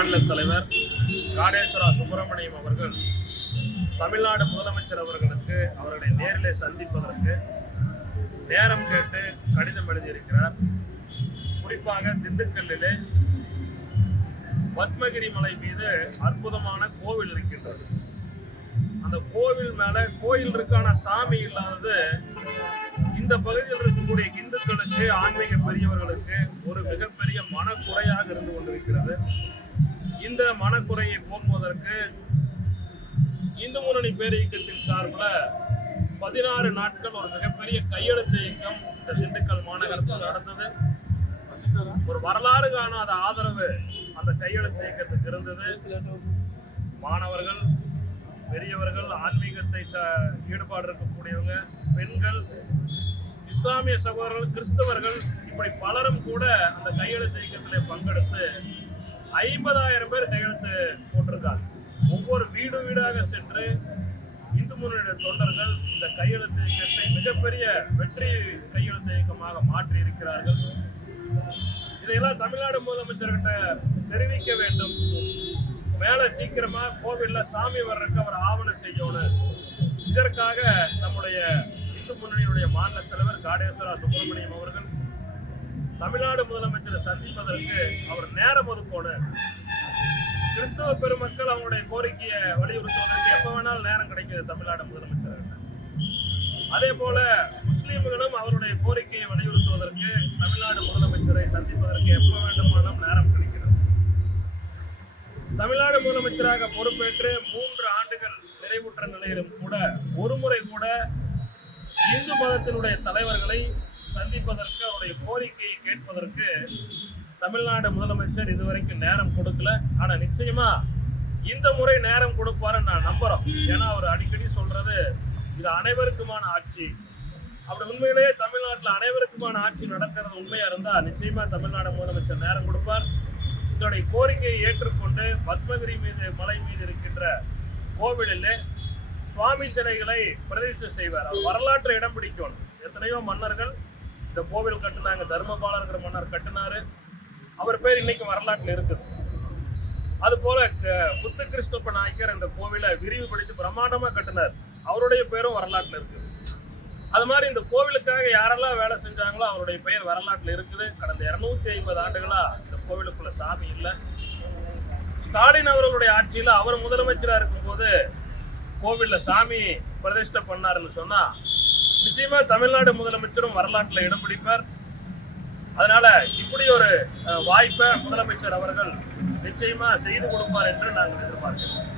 மாநில தலைவர் காடேஸ்வரா சுப்பிரமணியம் அவர்கள் தமிழ்நாடு முதலமைச்சர் அவர்களுக்கு அவர்களை நேரில் சந்திப்பதற்கு நேரம் கேட்டு கடிதம் எழுதியிருக்கிறார். குறிப்பாக திண்டுக்கல்லிலே பத்மகிரி மலை மீது அற்புதமான கோவில் இருக்கின்றது. அந்த கோவில் மேல கோயில் இருக்கான சாமி இல்லாதது இந்த பகுதியில் இருக்கக்கூடிய இந்துக்களுக்கு ஆன்மீக பெரியவர்களுக்கு ஒரு மிகப்பெரிய மனக்குறையாக இருந்து கொண்டிருக்கிறது. இந்த மனக்குறையை போக்குவதற்கு இந்து முன்னணி பேரியக்கத்தின் சார்பில் பதினாறு நாட்கள் ஒரு மிகப்பெரிய கையெழுத்து இயக்கம் இந்த திண்டுக்கல் மாநகரத்தில் நடந்தது. ஒரு வரலாறு காணாத ஆதரவு அந்த கையெழுத்து இயக்கத்துக்கு இருந்தது. மாணவர்கள் பெரியவர்கள் ஆன்மீகத்தை ஈடுபாடு இருக்கக்கூடியவங்க பெண்கள் இஸ்லாமிய சகோதரர்கள் கிறிஸ்தவர்கள் இப்படி பலரும் கூட அந்த கையெழுத்து இயக்கத்திலே பங்கெடுத்து ஐம்பதாயிரம் பேர் கையெழுத்து போட்டிருக்காங்க ஒவ்வொரு வீடு வீடாக சென்று இந்து முன்னணி தொண்டர்கள் இந்த கையெழுத்து இயக்கத்தை மிகப்பெரிய வெற்றி கையெழுத்து இயக்கமாக மாற்றி இருக்கிறார்கள் இதையெல்லாம் தமிழ்நாடு முதலமைச்சர்கிட்ட தெரிவிக்க வேண்டும். மேலே சீக்கிரமா கோவில்ல சாமி வர்றதுக்கு அவர் ஆவணம் செய்யணும். இதற்காக நம்முடைய இந்து முன்னணியுடைய மாநில தலைவர் காடேஸ்வரா சுப்பிரமணியம் அவர்கள் தமிழ்நாடு முதலமைச்சரை சந்திப்பதற்கு அவர் நேரம் ஒதுக்கணும் கிறிஸ்தவ பெருமக்கள் அவங்களுடைய கோரிக்கையை வலியுறுத்துவதற்கு எப்போ வேணாலும் நேரம் கிடைக்குது தமிழ்நாடு முதலமைச்சர் அதே போல முஸ்லீம்களும் அவருடைய கோரிக்கையை வலியுறுத்துவதற்கு தமிழ்நாடு முதலமைச்சரை சந்திப்பதற்கு எப்போ வேண்டுமானாலும் நேரம் கிடைக்கிறது. தமிழ்நாடு முதலமைச்சராக பொறுப்பேற்று மூன்று ஆண்டுகள் நிறைவுற்ற நிலையிலும் கூட ஒரு முறை கூட இந்து மதத்தினுடைய தலைவர்களை சந்திப்பதற்கு அவருடைய கோரிக்கையை கேட்பதற்கு தமிழ்நாடு முதலமைச்சர் இதுவரைக்கும் நேரம் கொடுக்கல. ஆனால் நிச்சயமா இந்த முறை நேரம் கொடுப்பாருன்னு நான் நம்புறோம். ஏன்னா அவர் அடிக்கடி சொல்றது இது அனைவருக்குமான ஆட்சி. அப்படி உண்மையிலேயே தமிழ்நாட்டில் அனைவருக்குமான ஆட்சி நடக்கிறது உண்மையா இருந்தா நிச்சயமா தமிழ்நாடு முதலமைச்சர் நேரம் கொடுப்பார். இதனுடைய கோரிக்கையை ஏற்றுக்கொண்டு பத்மகிரி மீது மலை மீது இருக்கின்ற கோவிலில் சுவாமி சிலைகளை பிரதிஷ்டை செய்வார். அவர் வரலாற்றை இடம் பிடிக்கணும். எத்தனையோ மன்னர்கள் இந்த கோவில் கட்டினாங்க தர்மபாலங்கிற மன்னர் கட்டினாரு. அவர் பேர் இன்னைக்கு வரலாற்றில் இருக்குது. அது போல க- முத்து கிருஷ்ணப்ப நாயக்கர் இந்த கோவிலை விரிவுபடுத்தி பிரம்மாண்டமா கட்டினார். அவருடைய பேரும் வரலாற்றில் இருக்குது. அது மாதிரி இந்த கோவிலுக்காக யாரெல்லாம் வேலை செஞ்சாங்களோ அவருடைய பெயர் வரலாற்றில் இருக்குது. கடந்த இரநூத்தி ஐம்பது ஆண்டுகளா இந்த கோவிலுக்குள்ள சாமி இல்லை. ஸ்டாலின் அவர்களுடைய ஆட்சியில் அவர் முதலமைச்சராக இருக்கும்போது கோவிலில் சாமி பிரதிஷ்டை பண்ணாருன்னு சொன்னால் நிச்சயமா தமிழ்நாடு முதலமைச்சரும் வரலாற்றில் இடம் பிடிப்பார். அதனால இப்படி ஒரு வாய்ப்பை முதலமைச்சர் அவர்கள் நிச்சயமா செய்து கொடுப்பார் என்று நாங்கள் எதிர்பார்க்கிறோம்.